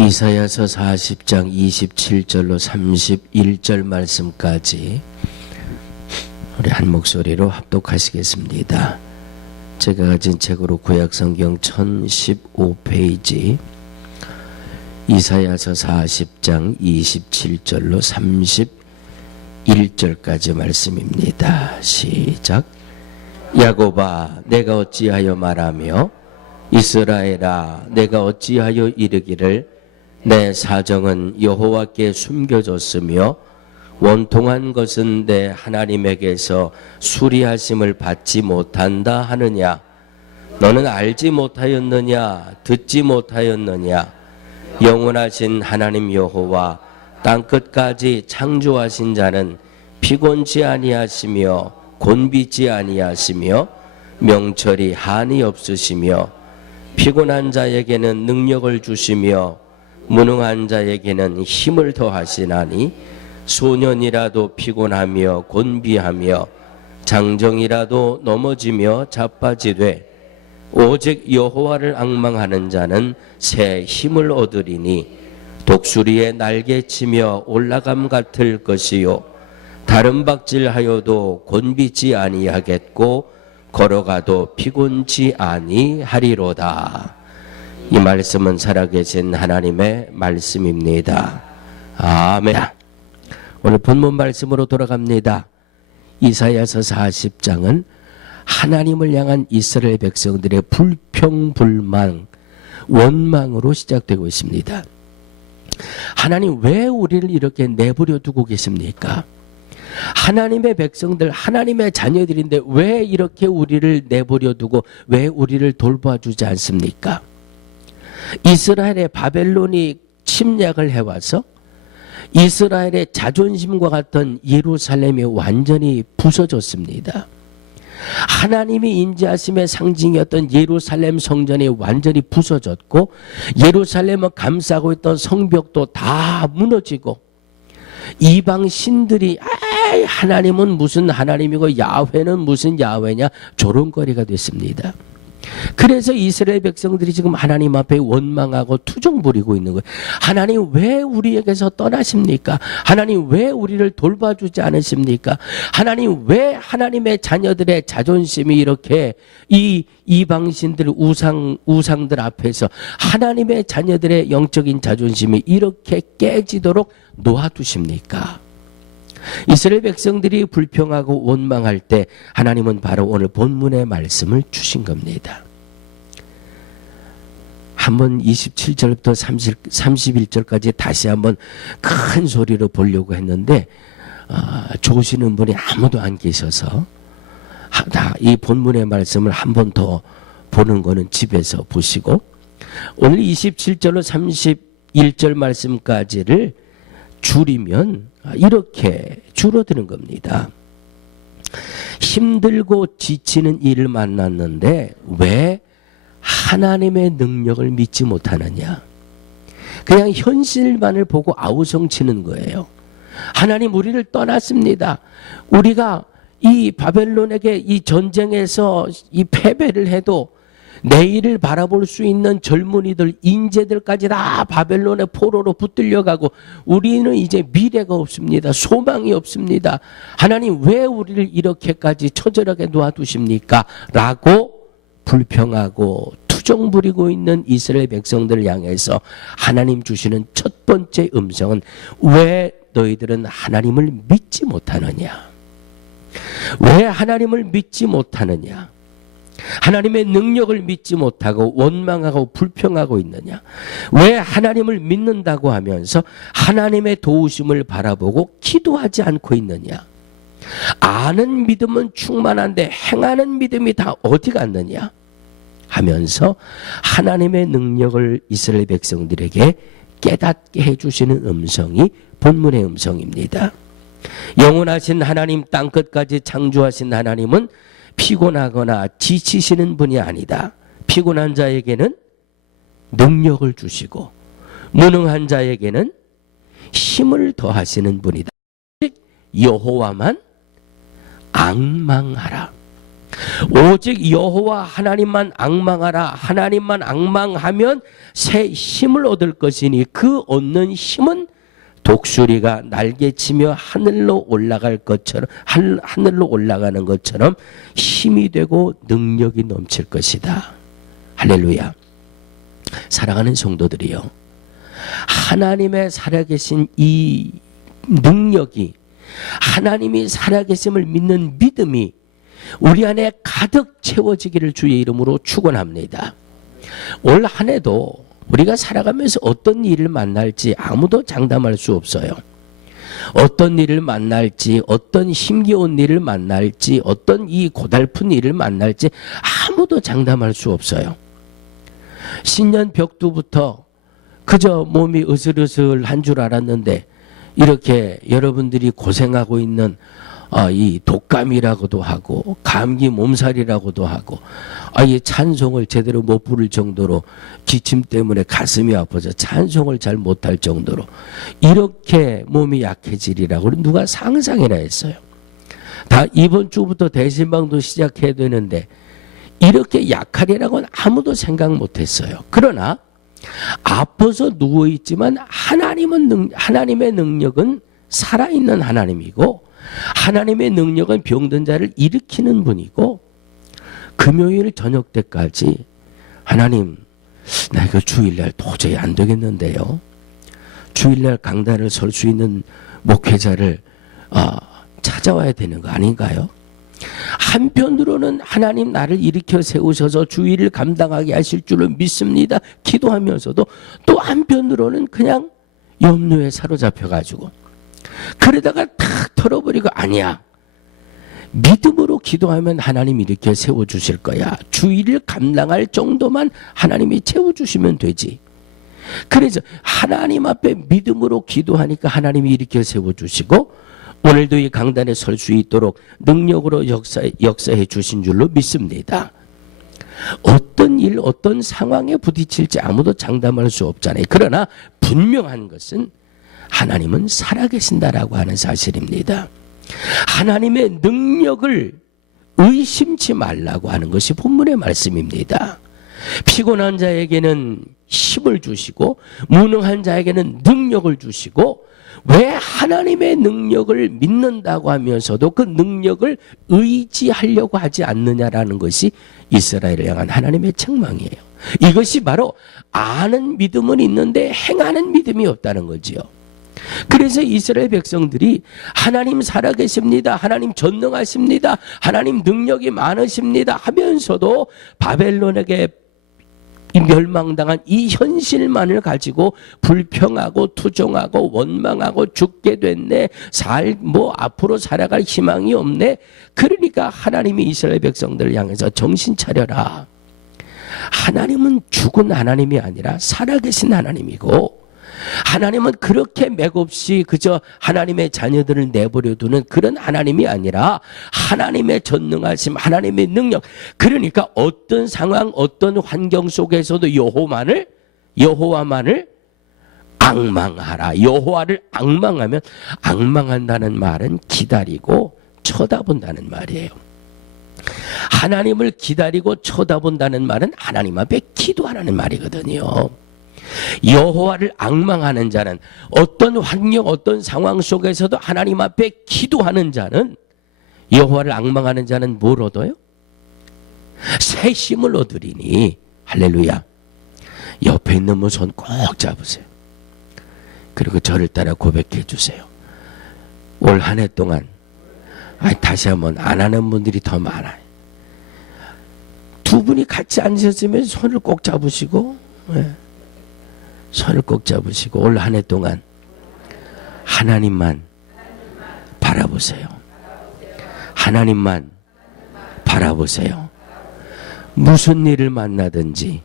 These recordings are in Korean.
이사야서 40장 27절로 31절 말씀까지 우리 한 목소리로 합독하시겠습니다. 제가 가진 책으로 구약성경 1015페이지 이사야서 40장 27절로 31절까지 말씀입니다. 시작. 야곱아, 내가 어찌하여 말하며 이스라엘아, 내가 어찌하여 이르기를 내 사정은 여호와께 숨겨졌으며 원통한 것은 내 하나님에게서 수리하심을 받지 못한다 하느냐. 너는 알지 못하였느냐, 듣지 못하였느냐. 영원하신 하나님 여호와 땅끝까지 창조하신 자는 피곤치 아니하시며 곤비지 아니하시며 명철이 한이 없으시며 피곤한 자에게는 능력을 주시며 무능한 자에게는 힘을 더하시나니 소년이라도 피곤하며 곤비하며 장정이라도 넘어지며 자빠지되 오직 여호와를 앙망하는 자는 새 힘을 얻으리니 독수리의 날개치며 올라감 같을 것이요 다른 박질하여도 곤비지 아니하겠고 걸어가도 피곤치 아니하리로다. 이 말씀은 살아계신 하나님의 말씀입니다. 아멘. 오늘 본문 말씀으로 돌아갑니다. 이사야서 40장은 하나님을 향한 이스라엘 백성들의 불평불만, 원망으로 시작되고 있습니다. 하나님, 왜 우리를 이렇게 내버려 두고 계십니까? 하나님의 백성들, 하나님의 자녀들인데 왜 이렇게 우리를 내버려 두고 왜 우리를 돌봐주지 않습니까? 이스라엘의 바벨론이 침략을 해와서 이스라엘의 자존심과 같은 예루살렘이 완전히 부서졌습니다. 하나님이 인자하심의 상징이었던 예루살렘 성전이 완전히 부서졌고 예루살렘을 감싸고 있던 성벽도 다 무너지고 이방 신들이 하나님은 무슨 하나님이고 야훼는 무슨 야훼냐 조롱거리가 됐습니다. 그래서 이스라엘 백성들이 지금 하나님 앞에 원망하고 투정 부리고 있는 거예요. 하나님, 왜 우리에게서 떠나십니까? 하나님, 왜 우리를 돌봐주지 않으십니까? 하나님, 왜 하나님의 자녀들의 자존심이 이렇게 이 이방신들 우상들 앞에서 하나님의 자녀들의 영적인 자존심이 이렇게 깨지도록 놓아두십니까? 이스라엘 백성들이 불평하고 원망할 때 하나님은 바로 오늘 본문의 말씀을 주신 겁니다. 한번 27절부터 31절까지 다시 한번 큰 소리로 보려고 했는데 좋으시는 분이 아무도 안 계셔서 이 본문의 말씀을 한 번 더 보는 거는 집에서 보시고 오늘 27절로 31절 말씀까지를 줄이면 이렇게 줄어드는 겁니다. 힘들고 지치는 일을 만났는데 왜 하나님의 능력을 믿지 못하느냐? 그냥 현실만을 보고 아우성치는 거예요. 하나님, 우리를 떠났습니다. 우리가 이 바벨론에게 이 전쟁에서 이 패배를 해도 내일을 바라볼 수 있는 젊은이들, 인재들까지 다 바벨론의 포로로 붙들려가고 우리는 이제 미래가 없습니다. 소망이 없습니다. 하나님, 왜 우리를 이렇게까지 처절하게 놓아두십니까? 라고 불평하고 투정 부리고 있는 이스라엘 백성들을 향해서 하나님 주시는 첫 번째 음성은 왜 너희들은 하나님을 믿지 못하느냐? 왜 하나님을 믿지 못하느냐? 하나님의 능력을 믿지 못하고 원망하고 불평하고 있느냐? 왜 하나님을 믿는다고 하면서 하나님의 도우심을 바라보고 기도하지 않고 있느냐? 아는 믿음은 충만한데 행하는 믿음이 다 어디 갔느냐? 하면서 하나님의 능력을 이스라엘 백성들에게 깨닫게 해주시는 음성이 본문의 음성입니다. 영원하신 하나님, 땅끝까지 창조하신 하나님은 피곤하거나 지치시는 분이 아니다. 피곤한 자에게는 능력을 주시고 무능한 자에게는 힘을 더하시는 분이다. 여호와만 앙망하라. 오직 여호와 하나님만 앙망하라. 하나님만 앙망하면 새 힘을 얻을 것이니 그 얻는 힘은 독수리가 날개치며 하늘로 올라갈 것처럼 하늘로 올라가는 것처럼 힘이 되고 능력이 넘칠 것이다. 할렐루야. 사랑하는 성도들이요, 하나님의 살아계신 이 능력이, 하나님이 살아계심을 믿는 믿음이 우리 안에 가득 채워지기를 주의 이름으로 축원합니다. 올 한 해도 우리가 살아가면서 어떤 일을 만날지 아무도 장담할 수 없어요. 어떤 일을 만날지, 어떤 힘겨운 일을 만날지, 어떤 이 고달픈 일을 만날지 아무도 장담할 수 없어요. 신년 벽두부터 그저 몸이 으슬으슬한 줄 알았는데 이렇게 여러분들이 고생하고 있는 이 독감이라고도 하고 감기 몸살이라고도 하고 이 찬송을 제대로 못 부를 정도로 기침 때문에 가슴이 아파서 찬송을 잘 못할 정도로 이렇게 몸이 약해지리라고 누가 상상이나 했어요. 다 이번 주부터 대신방도 시작해야 되는데 이렇게 약하리라고는 아무도 생각 못했어요. 그러나 아파서 누워있지만 하나님의 능력은 살아있는 하나님이고 하나님의 능력은 병든 자를 일으키는 분이고 금요일 저녁 때까지 하나님, 나 이거 주일날 도저히 안 되겠는데요. 주일날 강단을 설 수 있는 목회자를 찾아와야 되는 거 아닌가요? 한편으로는 하나님 나를 일으켜 세우셔서 주일을 감당하게 하실 줄을 믿습니다. 기도하면서도 또 한편으로는 그냥 염려에 사로잡혀가지고 그러다가 탁 털어버리고 아니야. 믿음으로 기도하면 하나님 일으켜 세워주실 거야. 주일을 감당할 정도만 하나님이 채워주시면 되지. 그래서 하나님 앞에 믿음으로 기도하니까 하나님이 일으켜 세워주시고 오늘도 이 강단에 설 수 있도록 능력으로 역사해 주신 줄로 믿습니다. 어떤 일, 어떤 상황에 부딪힐지 아무도 장담할 수 없잖아요. 그러나 분명한 것은 하나님은 살아계신다라고 하는 사실입니다. 하나님의 능력을 의심치 말라고 하는 것이 본문의 말씀입니다. 피곤한 자에게는 힘을 주시고 무능한 자에게는 능력을 주시고 왜 하나님의 능력을 믿는다고 하면서도 그 능력을 의지하려고 하지 않느냐라는 것이 이스라엘을 향한 하나님의 책망이에요. 이것이 바로 아는 믿음은 있는데 행하는 믿음이 없다는 거지요. 그래서 이스라엘 백성들이 하나님 살아계십니다. 하나님 전능하십니다. 하나님 능력이 많으십니다 하면서도 바벨론에게 멸망당한 이 현실만을 가지고 불평하고 투정하고 원망하고 죽게 됐네. 앞으로 살아갈 희망이 없네. 그러니까 하나님이 이스라엘 백성들을 향해서 정신 차려라. 하나님은 죽은 하나님이 아니라 살아계신 하나님이고 하나님은 그렇게 맥없이 그저 하나님의 자녀들을 내버려 두는 그런 하나님이 아니라 하나님의 전능하심, 하나님의 능력. 그러니까 어떤 상황, 어떤 환경 속에서도 여호와만을 앙망하라. 여호와를 앙망하면, 앙망한다는 말은 기다리고 쳐다본다는 말이에요. 하나님을 기다리고 쳐다본다는 말은 하나님 앞에 기도하라는 말이거든요. 여호와를 앙망하는 자는 어떤 환경, 어떤 상황 속에서도 하나님 앞에 기도하는 자는, 여호와를 앙망하는 자는 뭘 얻어요? 새 힘을 얻으리니. 할렐루야. 옆에 있는 분 손 꼭 잡으세요. 그리고 저를 따라 고백해 주세요. 올 한 해 동안, 다시 한번, 안 하는 분들이 더 많아요. 두 분이 같이 앉으셨으면 손을 꼭 잡으시고, 손을 꼭 잡으시고 올 한 해 동안 하나님만 바라보세요. 하나님만 바라보세요. 무슨 일을 만나든지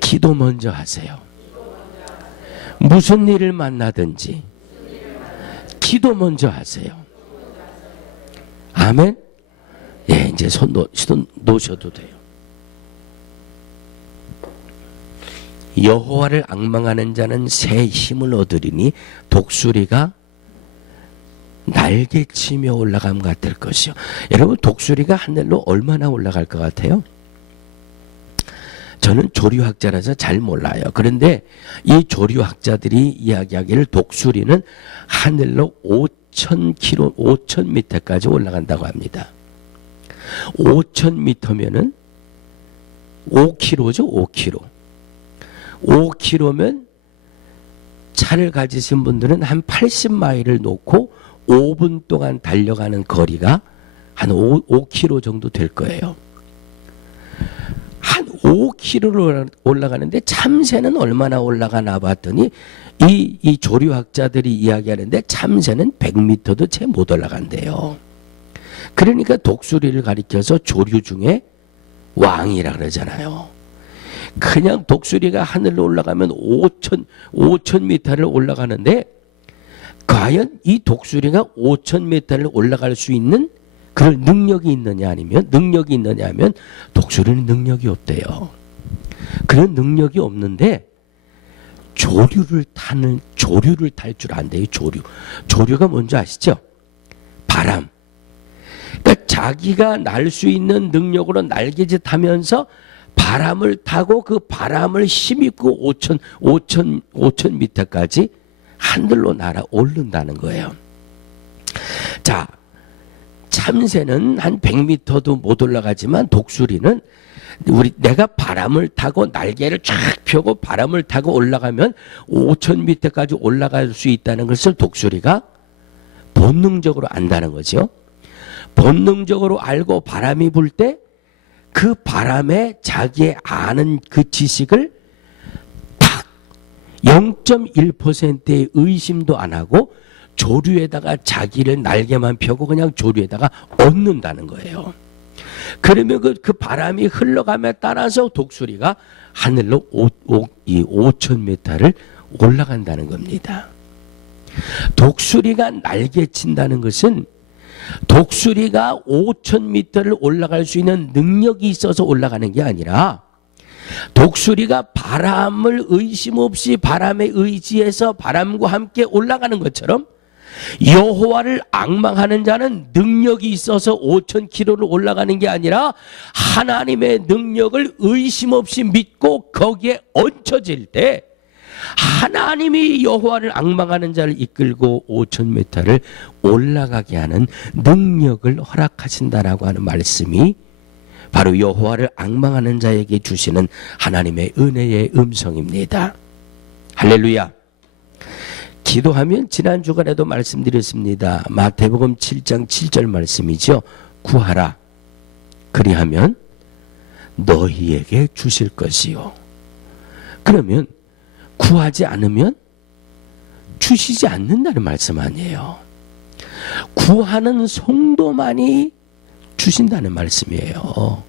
기도 먼저 하세요. 무슨 일을 만나든지 기도 먼저 하세요. 아멘. 예, 이제 손 놓으셔도 돼요. 여호와를 앙망하는 자는 새 힘을 얻으리니 독수리가 날개치며 올라감 같을 것이요. 여러분, 독수리가 하늘로 얼마나 올라갈 것 같아요? 저는 조류학자라서 잘 몰라요. 그런데 이 조류학자들이 이야기하기를 독수리는 하늘로 5,000km, 5,000m까지 올라간다고 합니다. 5,000m면은 5km죠, 5km. 5km면 차를 가지신 분들은 한 80마일을 놓고 5분 동안 달려가는 거리가 한 5km 정도 될 거예요. 한 5km로 올라가는데 참새는 얼마나 올라가나 봤더니 이 조류학자들이 이야기하는데 참새는 100m도 채 못 올라간대요. 그러니까 독수리를 가리켜서 조류 중에 왕이라 그러잖아요. 그냥 독수리가 하늘로 올라가면 5,000m를 올라가는데 과연 이 독수리가 5,000m를 올라갈 수 있는 그럴 능력이 있느냐 하면 독수리는 능력이 없대요. 그런 능력이 없는데 조류를 탈 줄 안대요. 조류가 뭔지 아시죠? 바람. 그러니까 자기가 날 수 있는 능력으로 날개짓 하면서 바람을 타고 그 바람을 힘입고 5,000m까지 하늘로 날아 오른다는 거예요. 자, 참새는 한 100m도 못 올라가지만 독수리는 내가 바람을 타고 날개를 쫙 펴고 바람을 타고 올라가면 5,000m까지 올라갈 수 있다는 것을 독수리가 본능적으로 안다는 거죠. 본능적으로 알고 바람이 불 때 그 바람에 자기의 아는 그 지식을 딱 0.1%의 의심도 안 하고 조류에다가 자기를 날개만 펴고 그냥 조류에다가 얹는다는 거예요. 그러면 그 바람이 흘러감에 따라서 독수리가 하늘로 5,000m를 올라간다는 겁니다. 독수리가 날개친다는 것은 독수리가 5,000m를 올라갈 수 있는 능력이 있어서 올라가는 게 아니라 독수리가 바람을 의심 없이 바람에 의지해서 바람과 함께 올라가는 것처럼 여호와를 앙망하는 자는 능력이 있어서 5,000km를 올라가는 게 아니라 하나님의 능력을 의심 없이 믿고 거기에 얹혀질 때 하나님이 여호와를 앙망하는 자를 이끌고 5,000m를 올라가게 하는 능력을 허락하신다라고 하는 말씀이 바로 여호와를 앙망하는 자에게 주시는 하나님의 은혜의 음성입니다. 할렐루야. 기도하면 지난 주간에도 말씀드렸습니다. 마태복음 7장 7절 말씀이죠. 구하라. 그리하면 너희에게 주실 것이요. 그러면 구하지 않으면 주시지 않는다는 말씀 아니에요. 구하는 성도만이 주신다는 말씀이에요.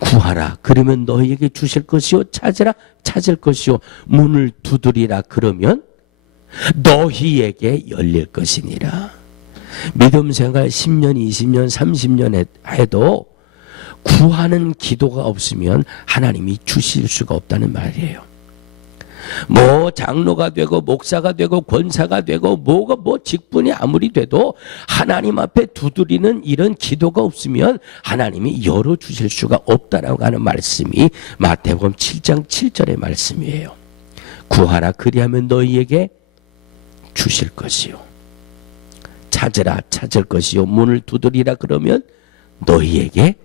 구하라. 그러면 너희에게 주실 것이요. 찾으라. 찾을 것이요. 문을 두드리라. 그러면 너희에게 열릴 것이니라. 믿음 생활 10년, 20년, 30년 해도 구하는 기도가 없으면 하나님이 주실 수가 없다는 말이에요. 뭐 장로가 되고 목사가 되고 권사가 되고 뭐 직분이 아무리 돼도 하나님 앞에 두드리는 이런 기도가 없으면 하나님이 열어주실 수가 없다라고 하는 말씀이 마태복음 7장 7절의 말씀이에요. 구하라. 그리하면 너희에게 주실 것이요. 찾으라. 찾을 것이요. 문을 두드리라. 그러면 너희에게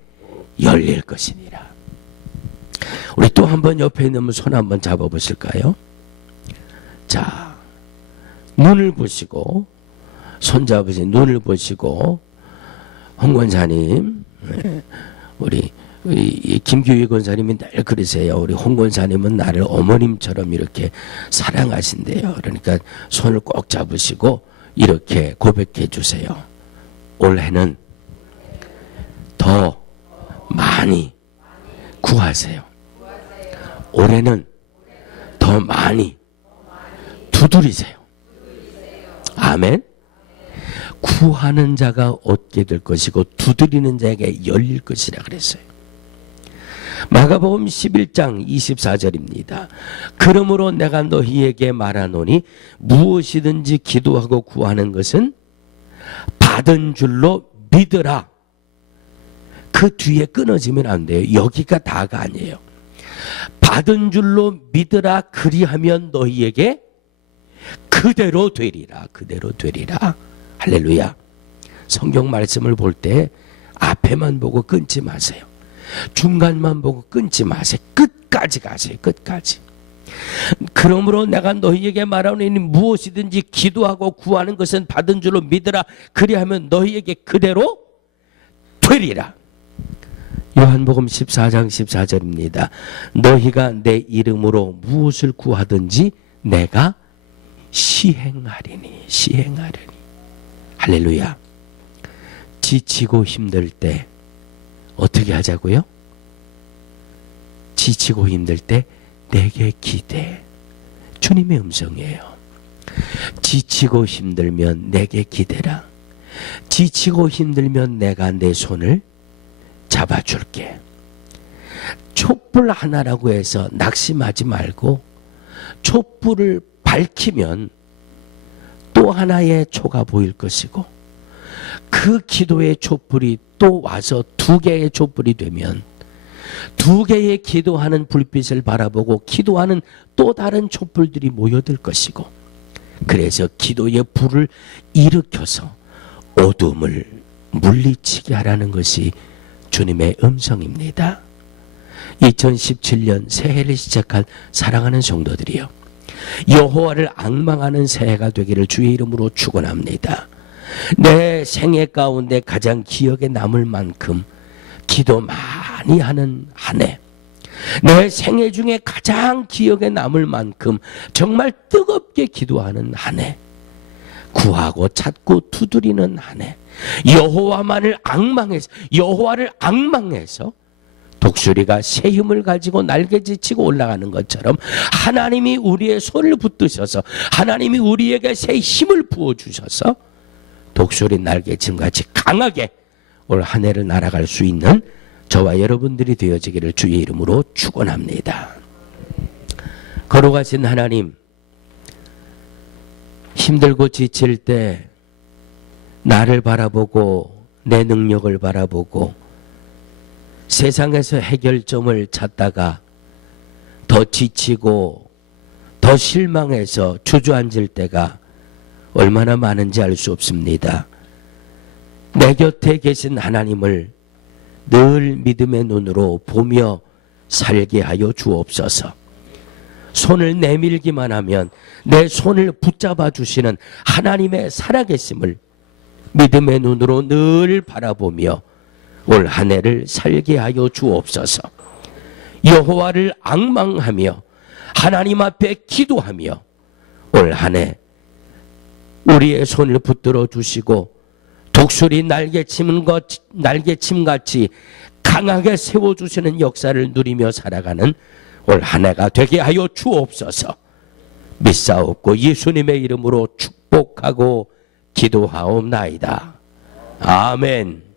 열릴 것이니라. 우리 또 한번 옆에 있는 손 한번 잡아보실까요? 자, 눈을 보시고, 손 잡으신 눈을 보시고, 홍 권사님, 우리 김규희 권사님이 늘 그러세요. 우리 홍 권사님은 나를 어머님처럼 이렇게 사랑하신대요. 그러니까 손을 꼭 잡으시고 이렇게 고백해 주세요. 올해는 더 많이 구하세요. 올해는 더 많이 두드리세요. 아멘. 구하는 자가 얻게 될 것이고 두드리는 자에게 열릴 것이라 그랬어요. 마가복음 11장 24절입니다. 그러므로 내가 너희에게 말하노니 무엇이든지 기도하고 구하는 것은 받은 줄로 믿으라. 그 뒤에 끊어지면 안 돼요. 여기가 다가 아니에요. 받은 줄로 믿으라. 그리하면 너희에게 그대로 되리라. 그대로 되리라. 할렐루야. 성경 말씀을 볼 때 앞에만 보고 끊지 마세요. 중간만 보고 끊지 마세요. 끝까지 가세요. 끝까지. 그러므로 내가 너희에게 말하노니 무엇이든지 기도하고 구하는 것은 받은 줄로 믿으라. 그리하면 너희에게 그대로 되리라. 요한복음 14장 14절입니다. 너희가 내 이름으로 무엇을 구하든지 내가 시행하리니. 시행하리니. 할렐루야. 지치고 힘들 때 어떻게 하자고요? 지치고 힘들 때 내게 기대. 주님의 음성이에요. 지치고 힘들면 내게 기대라. 지치고 힘들면 내가 내 손을 잡아줄게. 촛불 하나라고 해서 낙심하지 말고 촛불을 밝히면 또 하나의 초가 보일 것이고 그 기도의 촛불이 또 와서 2개의 촛불이 되면 2개의 기도하는 불빛을 바라보고 기도하는 또 다른 촛불들이 모여들 것이고 그래서 기도의 불을 일으켜서 어둠을 물리치게 하라는 것이 주님의 음성입니다. 2017년 새해를 시작한 사랑하는 성도들이요, 여호와를 앙망하는 새해가 되기를 주의 이름으로 축원합니다. 내 생애 가운데 가장 기억에 남을 만큼 기도 많이 하는 한 해, 내 생애 중에 가장 기억에 남을 만큼 정말 뜨겁게 기도하는 한 해, 구하고 찾고 두드리는 한 해, 여호와만을 앙망해서, 여호와를 앙망해서 독수리가 새 힘을 가지고 날개짓치고 올라가는 것처럼 하나님이 우리의 손을 붙드셔서 하나님이 우리에게 새 힘을 부어주셔서 독수리 날개침같이 강하게 올 한 해를 날아갈 수 있는 저와 여러분들이 되어지기를 주의 이름으로 축원합니다. 걸어가신 하나님, 힘들고 지칠 때 나를 바라보고 내 능력을 바라보고 세상에서 해결점을 찾다가 더 지치고 더 실망해서 주저앉을 때가 얼마나 많은지 알 수 없습니다. 내 곁에 계신 하나님을 늘 믿음의 눈으로 보며 살게 하여 주옵소서. 손을 내밀기만 하면 내 손을 붙잡아 주시는 하나님의 살아계심을 믿음의 눈으로 늘 바라보며 올 한 해를 살게 하여 주옵소서. 여호와를 앙망하며 하나님 앞에 기도하며 올 한 해 우리의 손을 붙들어 주시고 독수리 날개침같이 강하게 세워주시는 역사를 누리며 살아가는 올 한 해가 되게 하여 주옵소서. 믿사옵고 예수님의 이름으로 축복하고 기도하옵나이다. 아멘.